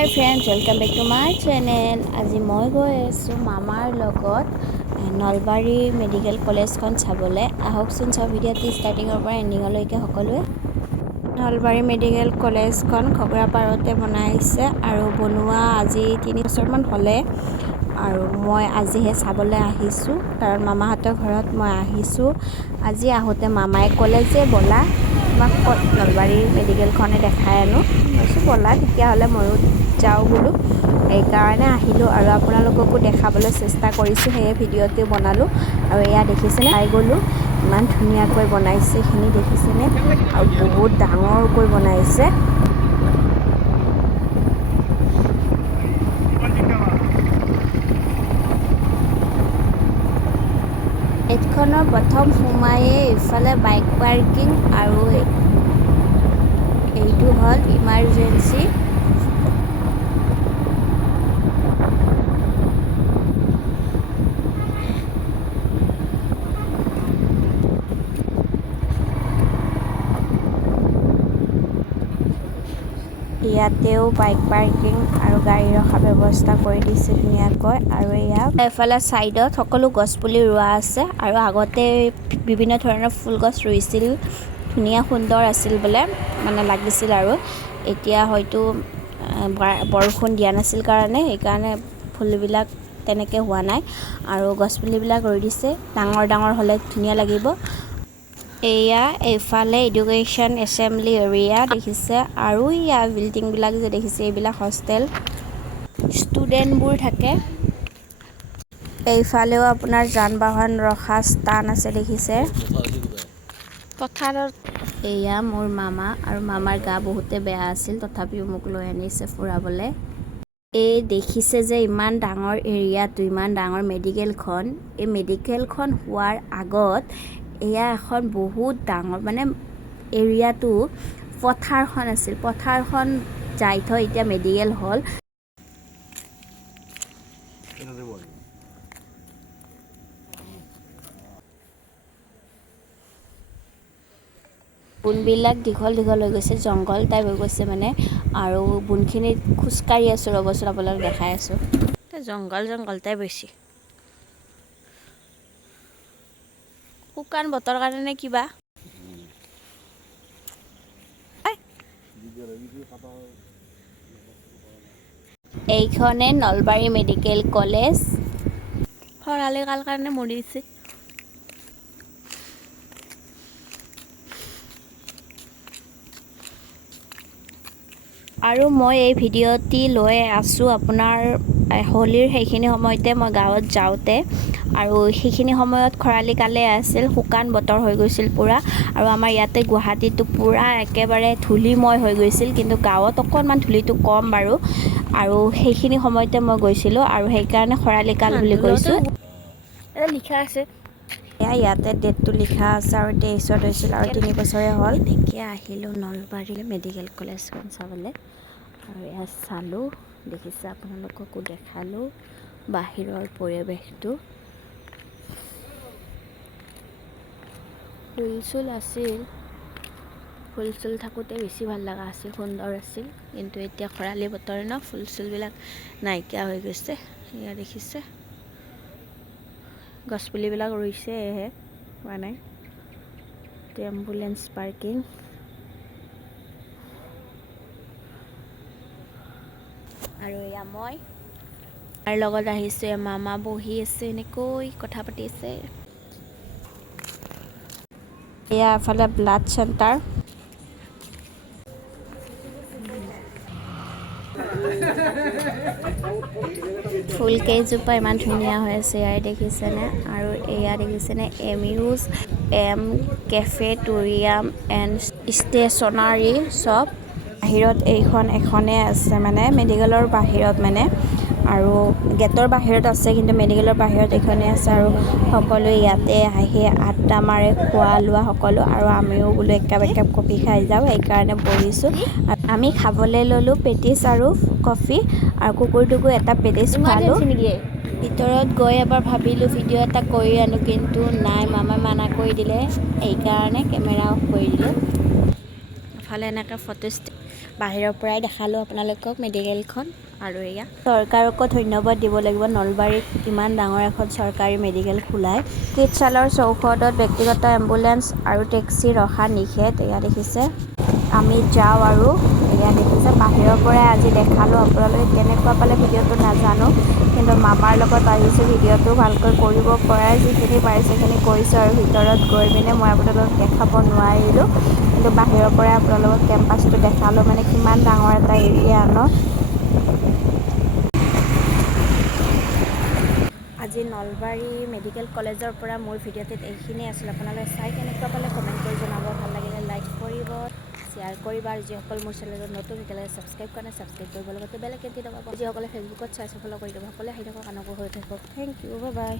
Hi friends, welcome back to my channel. আজি মই গৈ আছো মামাৰ লগত নলবাৰী মেডিকেল কলেজখন চাবলৈ। আহকচোন সব ভিডিঅ'টি ষ্টাৰ্টিঙৰ পৰা এণ্ডিঙলৈকে সকলোৱে। নলবাৰী মেডিকেল কলেজখন খগৰাপাৰতে বনাইছে আৰু বনোৱা আজি 3 বছৰমান হ'লে আৰু মই আজিহে চাবলৈ আহিছোঁ কাৰণ মামাহঁতৰ ঘৰত মই আহিছোঁ। আজি আহোঁতে মামাই ক'লে যে ব'লা তোমাক নলবাৰী মেডিকেলখনে দেখাই আনো। কৈছোঁ ব'লা তেতিয়াহ'লে ময়ো যাওঁ বোলো, সেইকাৰণে আহিলোঁ আৰু আপোনালোককো দেখাবলৈ চেষ্টা কৰিছোঁ। সেয়ে ভিডিঅ'টো বনালোঁ আৰু এয়া দেখিছেনে পাই গ'লোঁ ইমান ধুনীয়াকৈ বনাইছে, এইখিনি দেখিছেনে আৰু বহুত ডাঙৰকৈ বনাইছে। এইখনৰ প্ৰথম সোমায়ে ইফালে বাইক পাৰ্কিং আৰু এইটো হ'ল ইমাৰ্জেঞ্চি। ইয়াতেও বাইক পাৰ্কিং আৰু গাড়ী ৰখাৰ ব্যৱস্থা কৰি দিছে ধুনীয়াকৈ। আৰু এয়া এফালে ছাইডত সকলো গছপুলি ৰোৱা আছে আৰু আগতে বিভিন্ন ধৰণৰ ফুল গছ ৰুইছিল, ধুনীয়া সুন্দৰ আছিল বোলে, মানে লাগিছিল। আৰু এতিয়া হয়তো বৰষুণ দিয়া নাছিল কাৰণে সেইকাৰণে ফুলবিলাক তেনেকৈ হোৱা নাই আৰু গছপুলিবিলাক ৰুই দিছে, ডাঙৰ ডাঙৰ হ'লে ধুনীয়া লাগিব। এয়া এইফালে এডুকেশ্যন এছেম্বলি এৰিয়া দেখিছে আৰু ইয়াৰ বিল্ডিংবিলাক যে দেখিছে এইবিলাক হোষ্টেল, ষ্টুডেণ্টবোৰ থাকে। এইফালেও আপোনাৰ যান বাহন ৰখা স্থান আছে দেখিছে পথাৰত। এয়া মোৰ মামা আৰু মামাৰ গা বহুতে বেয়া আছিল, তথাপিও মোক লৈ আনিছে ফুৰাবলৈ। এই দেখিছে যে ইমান ডাঙৰ এৰিয়াটো, ইমান ডাঙৰ মেডিকেলখন, এই মেডিকেলখন হোৱাৰ আগত এয়া এখন বহুত ডাঙৰ মানে এৰিয়াটো পথাৰখন আছিল, পথাৰখন যাই থৈ এতিয়া মেডিকেল হ'ল। বুনবিলাক দীঘল দীঘল হৈ গৈছে, জংঘল টাইপ হৈ গৈছে মানে, আৰু বুনখিনিত খোজকাঢ়ি আছোঁ, ৰ'বচোন আপোনালোকক দেখাই আছোঁ। জংঘল জংঘল টাইপ হৈছে, শুকান বতৰ কাৰণে কিবা। এইখনে নলবাৰী মেডিকেল কলেজ। খৰালি কাল কাৰণে মৰিছে। আৰু মই এই ভিডিঅ'টি লৈ আছোঁ আপোনাৰ হোলীৰ সেইখিনি সময়তে মই গাঁৱত যাওঁতে, আৰু সেইখিনি সময়ত খৰালি কালে আছিল, শুকান বতৰ হৈ গৈছিল পূৰা। আৰু আমাৰ ইয়াতে গুৱাহাটীটো পূৰা একেবাৰে ধূলিময় হৈ গৈছিল, কিন্তু গাঁৱত অকণমান ধূলিটো কম বাৰু। আৰু সেইখিনি সময়তে মই গৈছিলোঁ আৰু সেইকাৰণে খৰালি কাল বুলি কৈছোঁ। লিখা আছে ইয়াতে ডেটটো লিখা আছে আৰু 23 হৈছিল আৰু 3 বছৰে হ'ল। এনেকৈ আহিলোঁ নলবাৰী মেডিকেল কলেজখন চাবলৈ আৰু ইয়াত চালোঁ, দেখিছে আপোনালোককো দেখালোঁ বাহিৰৰ পৰিৱেশটো। ফুল চুল আছিল, ফুল চুল থাকোঁতে বেছি ভাল লগা আছিল, সুন্দৰ আছিল। কিন্তু এতিয়া খৰালি বতৰ ন, ফুল চুলবিলাক নাইকিয়া হৈ গৈছে। এয়া দেখিছে গছপুলিবিলাক ৰুইছে এহে হোৱা নাই। এম্বুলেঞ্চ পাৰ্কিং আৰু এয়া মই তাৰ লগত আহিছোঁ। মামা বহি আছে, এনেকৈ কথা পাতি আছে। এয়া এফালে ব্লাড চেণ্টাৰ। ফুল কেইজোপা ইমান ধুনীয়া হৈ আছে, এয়াই দেখিছেনে। আৰু এয়া দেখিছেনে এম কেফেটেৰিয়াম এণ্ড ষ্টেচনাৰী শ্বপ। বাহিৰত এইখন এখনেই আছে মানে মেডিকেলৰ বাহিৰত মানে, আৰু গেটৰ বাহিৰত আছে, কিন্তু মেডিকেলৰ বাহিৰত এইখনেই আছে। আৰু সকলোৱে ইয়াতে আহি আড্ডা মাৰে, খোৱা লোৱা সকলো। আৰু আমিও বোলো একাপ একাপ কফি খাই যাওঁ, সেইকাৰণে বহিছোঁ। আমি খাবলৈ ল'লোঁ পেটিছ আৰু কফি, আৰু কুকুৰটোকো এটা পেটিছ খোৱালোঁ। ভিতৰত গৈ এবাৰ ভাবিলোঁ ভিডিঅ' এটা কৰি আনো, কিন্তু নাই, মামাই মানা কৰি দিলে, সেইকাৰণে কেমেৰা অফ কৰি দিলোঁ। এফালে এনেকৈ ফটো বাহিৰৰ পৰাই দেখালোঁ আপোনালোকক মেডিকেলখন। আৰু এয়া চৰকাৰকো ধন্যবাদ দিব লাগিব, নলবাৰীত ইমান ডাঙৰ এখন চৰকাৰী মেডিকেল খোলাই। চিকিৎসালয়ৰ চৌহদত ব্যক্তিগত এম্বুলেন্স আৰু টেক্সি ৰখা নিষেধ। এয়া দেখিছে, আমি যাওঁ আৰু এয়া দেখিছে বাহিৰৰ পৰাই আজি দেখালোঁ। আপোনালোকে কেনেকুৱা পালে ভিডিঅ'টো নাজানো, কিন্তু মামাৰ লগত আহিছোঁ, ভিডিঅ'টো ভালকৈ কৰিব পৰাই যিখিনি পাৰিছে সেইখিনি কৰিছোঁ। আৰু ভিতৰত গৈ পিনে মই আপোনালোকক দেখাব নোৱাৰিলোঁ, কিন্তু বাহিৰৰ পৰাই আপোনালোকক কেম্পাছটো দেখালোঁ। মানে কিমান ডাঙৰ এটা এৰিয়া ন। আজি নলবাৰী মেডিকেল কলেজৰ পৰা মোৰ ভিডিঅ'টোত এইখিনিয়ে আছিলে। আপোনালোকে চাই কেনেকুৱা পালে কমেণ্ট কৰি জনাব। ভাল লাগিলে লাইক কৰিব, শ্বেয়াৰ কৰিব, আৰু যিসকল মোৰ চেনেলত নতুন এতিয়ালৈকে ছাবস্ক্ৰাইব কৰা নাই ছাবস্ক্ৰাইব কৰিব, লগতে বেল আইকনটো দবাব। যিসকলে ফেচবুকত চাইছে ফ'ল' কৰি দিব। সকলোৱে আহি থাকক, আনকো হৈ থাকক। Thank you, bye by.